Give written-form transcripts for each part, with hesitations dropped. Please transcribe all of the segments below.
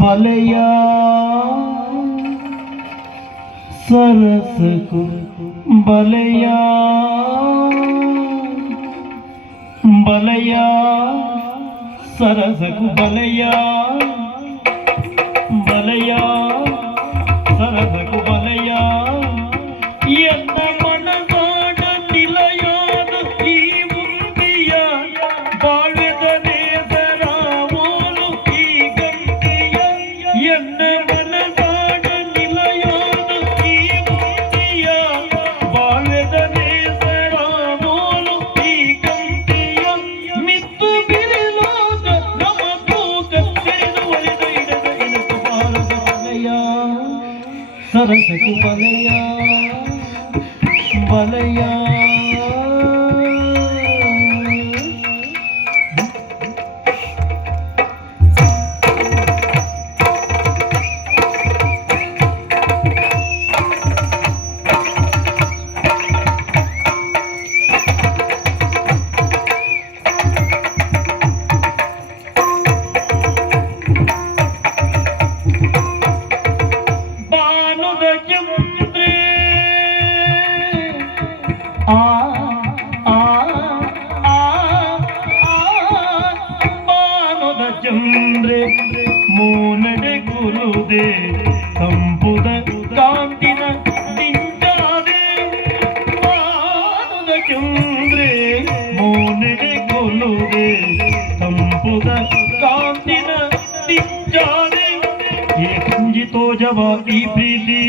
ಬಲೆಯ ಸರಸಕು ಬಲೆಯ ಬಲೆಯ ಸರಸಕು ಬಲೆಯ ಬಲೆಯ ಸರಸಕು ಬಲೆಯ ಎನ್ನ ಮನಗಾಡ ನಿಲಯಾದ ಈ ಉಂಡಿಯ ಬಾಳೆದ ನೇಸರ ಓಲು ಈ ಗಂಗೆಯ ಎನ್ನ ಮನಗಾಡ ನಿಲಯಾದ ಈ ಉಂಡಿಯ ಬಾಳೆದ ನೇಸರ ಓಲು ಈ ಗಂಗೆಯ ಮಿತ್ತು ಬಿರಿಲೋದ ನಮ ತೂಕ ತೆರೆದು ಒಲಿದ ಇಡದ ಇಣಕ ಬಾಲದ ಬಲೆಯ ಸರಸಕು ಬಲೆಯ ಬಲೆಯ ಚಂದ್ರೆ ಮೋನಡೆ ಗುರುದೆ ಕಂಪುದ ಕಾಂತಿನ ದಿಂಜಾದೆ ಮಾನದ ಚಂದ್ರೆ ಮೋನಡೆ ಗುರುದೆ ಕಂಪುದ ಕಾಂತಿನ ದಿಂಜಾದೆ ಏಕಂಜಿತೋ ಜವ ಈ ಪ್ರೀತಿ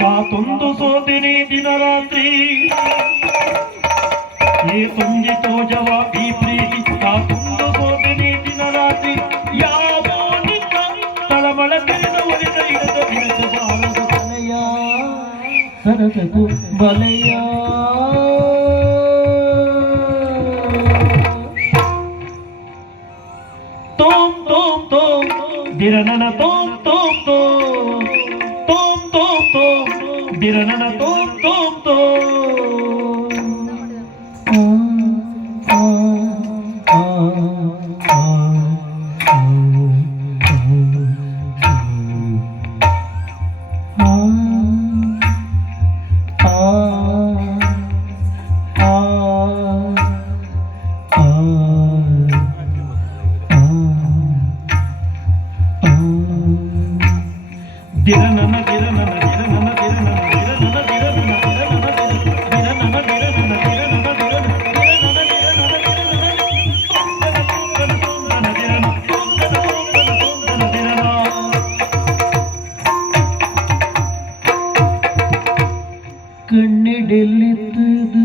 ತಾತೊಂದು ಸೋತಿನಿ ದಿನ ರಾತ್ರಿ ಏಕಂಜಿತೋ ಜವ ಈ ಪ್ರೀತಿ ತಾತೊಂದು ಸೋತಿನಿ ದಿನ ರಾತ್ರಿ ಯಾವೋ ನಿನ್ನ ತಳಮಳ ತೆರೆದ ಒಲಿದ ಇಡದ ಇಡದ ಬಾಳದ ಬಲೆಯ ಸರಸಕು ಬಲೆಯ ತೋಂ ತೋಂ ತೋಂ ದಿರನನ ತೋಂ ತೋಂ ತೋಂ ತೋಂ ತೋಂ ತೋಂ ದಿರನನ ತೋಂ ತೋಂ ತೋಂ ದಿರನನ ದಿರನನ ದಿರನನ ದಿರನನ ದಿರನನ ದಿರನನ ದಿರನನ ದಿರನನ ದಿರನನ ಕಣ್ಣಿಡೆಲ್ಲಿದ್ದದು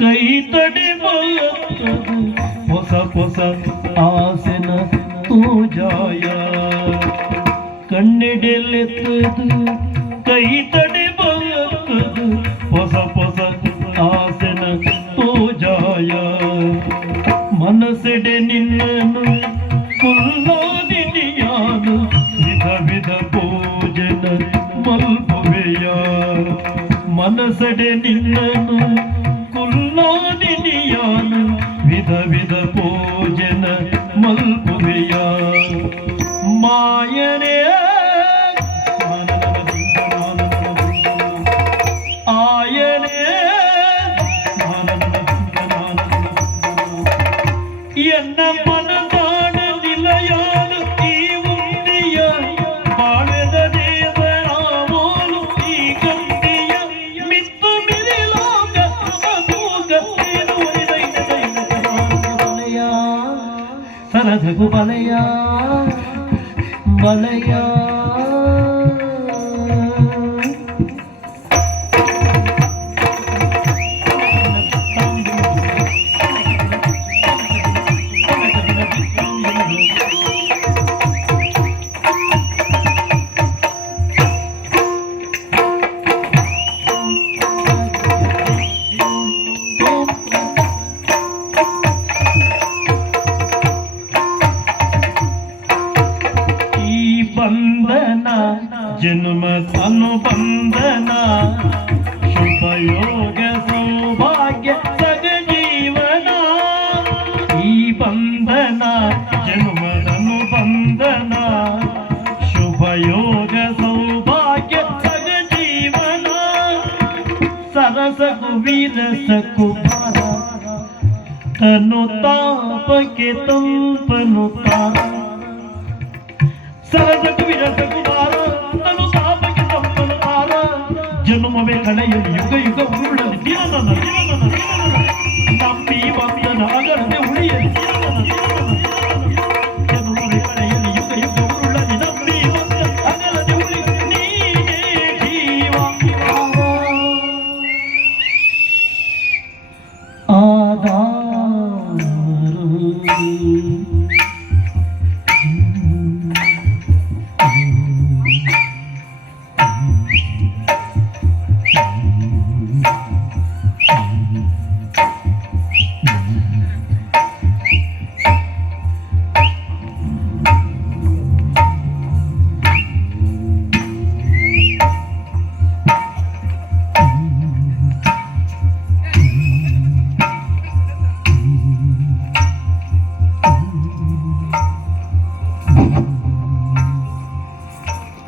ಕೈ ತಡೆ ಬರುತ್ತದೆ ಹೊಸ ಹೊಸ ಆಸೆನ ತೂಜಾಯ ಕಣ್ಣಿಡೆಲೆತ್ತದು ಕೈ ತಡೆ ಬರುತ್ತದೆ ಹೊಸ ಹೊಸ ಆಸೆನ ತೋಜಾಯ ಮನಸ್ಸೆಡೆ ನಿನ್ನನು ಕುಲ್ಲಾದಿನಿಯಾನು ವಿಧ ವಿಧ ಭೋಜನ ಮಲ್ಪುವೆಯ ಮನಸ್ಸೆಡೆ ನಿನ್ನನು ಕುಲ್ಲಾದಿನಿಯಾನು ವಿಧ ವಿಧ ಭೋಜನ ಮಲ್ಪುವೆಯ ಮಾಯನೇ ಆಯನೇ ಎನ್ನ ಮನದಾಡ ನಿಲಯಾದ ಈ ಉಂಡಿಯ ಬಾಳೆದ ದೇವರಾವೋಲು ಈ ಗಂಗೆಯ ಮಿತ್ತು ಮಿರಿಲೋಕ ಮಧುಗ ಬಲೆಯ ಸರಸಕು ಬಲೆಯ ಬಲೆಯ ಜನ್ಮ ಅನುಬಂಧನ ಶುಭ ಯೋಗ ಸೌಭಾಗ್ಯ ಸಗ ಜೀವನ ಈ ಬಂಧನ ಜನ್ಮದ ಅನುಬಂಧನ ಶುಭ ಯೋಗ ಸೌಭಾಗ್ಯ ಸಗ ಜೀವನ ಸರಸಕು ವೀರಸಕು ಭಾರ ತನು ತಾಪಕ್ಕೆ ತಂಪನು ತಾರ ಸರಸಕು ವಿರಸಕು ಭಾರ ತನು ತಾಪಕ್ಕೆ ತಂಪನು ತಾರ ಜನ್ಮವೇ ಕಳೆಯಲಿ ಯುಗ ಯುಗ ಉರುಳಲಿ ದಿನನನ ನಂಬಿ ಬಂದನ ಅಗರದೆ ಉಳಿಯಲಿ ಜನ್ಮವೇ ಕಳೆಯಲಿ ಯುಗ ಯುಗ ಉರುಳಲಿ ನಂಬಿ ಬಂದ ಅಗರದೆ ಉಳಿಯಲಿ ನೀನೇ ಜೀವ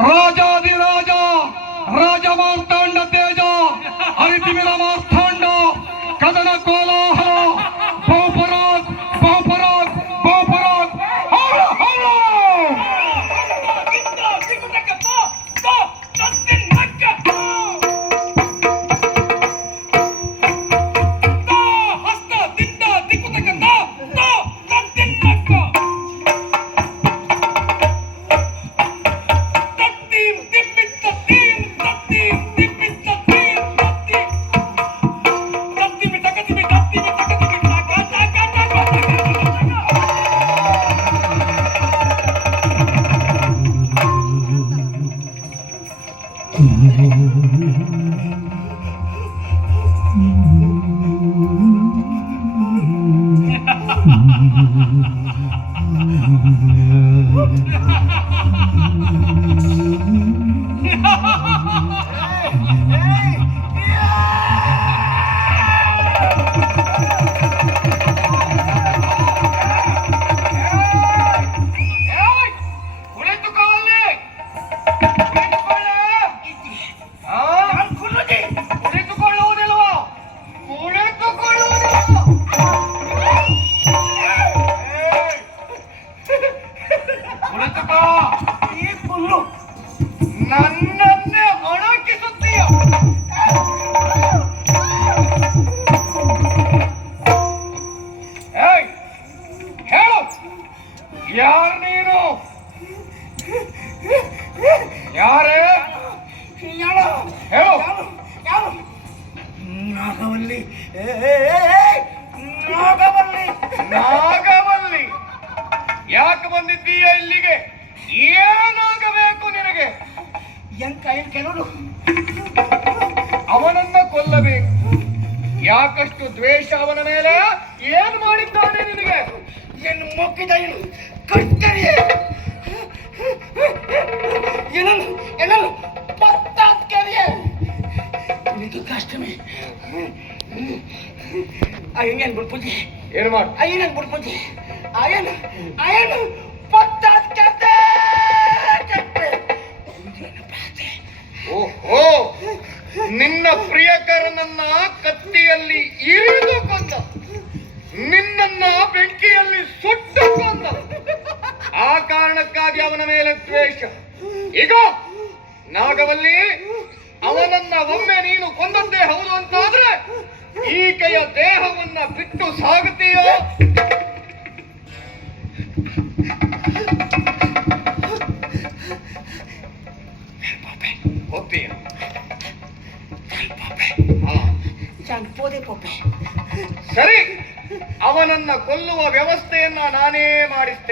ರಾಜಾದಿರಾಜ ರಾಜ ಮಾರ್ತಾಂಡ ತೇಜ ಅರಿತಿಮಿರ ಮಾರ್ತಾಂಡ ಕದನ ಕೋಲಾಹಲ ಬಹುಪರಾಗ್ ಬಹುಪರಾಗ್ ಬಹುಪರಾಗ್ ಹೌಳ ಹೌಳ ನನ್ನನ್ನೇ ಒಣಗಿಸುತ್ತೀಯ ಹೇಳು ಯಾರು ನೀನು ಯಾರೇ ಹೇಳು ನಾಗವಲ್ಲಿ ನಾಗವಲ್ಲಿ ನಾಗವಲ್ಲಿ ಯಾಕೆ ಬಂದಿದ್ದೀಯ ಇಲ್ಲಿಗೆ ಏನಾಗಬೇಕು ನಿನಗೆ ಕೆಲವರು ಅವನನ್ನ ಕೊಲ್ಲಬೇಕು ಯಾಕಷ್ಟು ದ್ವೇಷ ಅವನ ಮೇಲೆ ಏನು ಮಾಡಿದ್ದಾನೆ ನಿನಗೆ ಏನು ಮೊಕ್ಕಿದ ಏನು ಕರ್ತರಿಯೇ ಏನನ್ನು ಏನನ್ನು ಪತ್ತಾತ್ಕರಿಯೇ ಇದು ಕಷ್ಟಮೇ ಅಯ್ಯನ್ ಬಿಡ್ಪೂಜಿ ಏನು ಮಾಡು ಅಯ್ಯನ್ ಬಿಡ್ಪೂಜಿ ಅಯ್ಯನ್ ಅಯ್ಯನ್ ಪತ್ತಾತ್ಕರ್ತೆ ಓಹೋ ನಿನ್ನ ಪ್ರಿಯಕರನನ್ನ ಕತ್ತಿಯಲ್ಲಿ ಇರಿದು ಕೊಂದ ನಿನ್ನನ್ನ ಬೆಂಕಿಯಲ್ಲಿ ಸುಟ್ಟು ಕೊಂದ ಆ ಕಾರಣಕ್ಕಾಗಿ ಅವನ ಮೇಲೆ ದ್ವೇಷ ಈಗ ನಾಗವಲ್ಲಿ ಅವನನ್ನ ಒಮ್ಮೆ ನೀನು ಕೊಂದದ್ದೇ ಹೌದು ಅಂತಾದ್ರೆ ಈಕೆಯ ದೇಹವನ್ನ ಬಿಟ್ಟು ಸಾಗುತ್ತೀಯೋ ಹೋಗ್ತೀಯ ಸರಿ ಅವನನ್ನ ಕೊಲ್ಲುವ ವ್ಯವಸ್ಥೆಯನ್ನ ನಾನೇ ಮಾಡಿಸ್ತೇನೆ